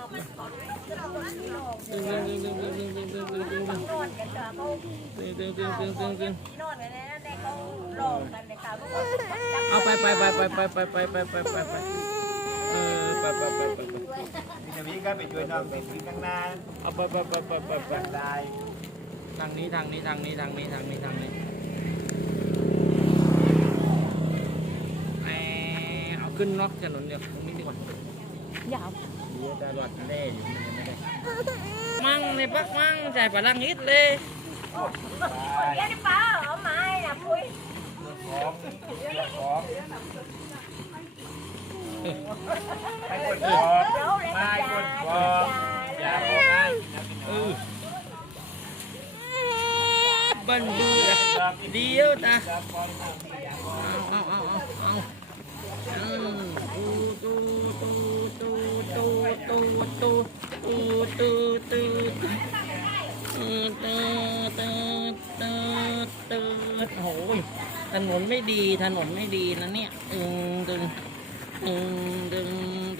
ดึงดึงดึงดึงดึงดึงดึงดึงดึงดึงนอนกันจ้ะเขาดึงดึงดึงดึงดึงดึงนอนกันในนั้นได้เขาลองกันในข่าวทุกคนเอาไปไปไปไปไปไปไปไปไปไปไปเออไปไปไปไปไปพี่จะมีก็ไปช่วยน้องไปกินข้างหน้าเอาไปไปไปไปไปไปได้ทางนี้ทางนี้ทางนี้ทางนี้ทางนี้ทางนี้แหมเอาขึ้นนอกถนนเดี๋ยวตรงนี้ดีกว่าอยาวเดี๋ยวจะรอดเล่อยู่นี่ไม่ Dạ. Măng này bác măng giải bà lăng ít đi. Dạ đi bà ở mai là vui. Hai quần bò. Hai quần bò. Dạ bò hai. Ừ. Bên đưa à. đi yêu ta. Ao ao ao ao. ตูตูตูตูตูตูตูตูตูตูตูโอ้ยถนนไม่ดีถนนไม่ดีนะเนี่ยตึงตึงตึงตึงตึง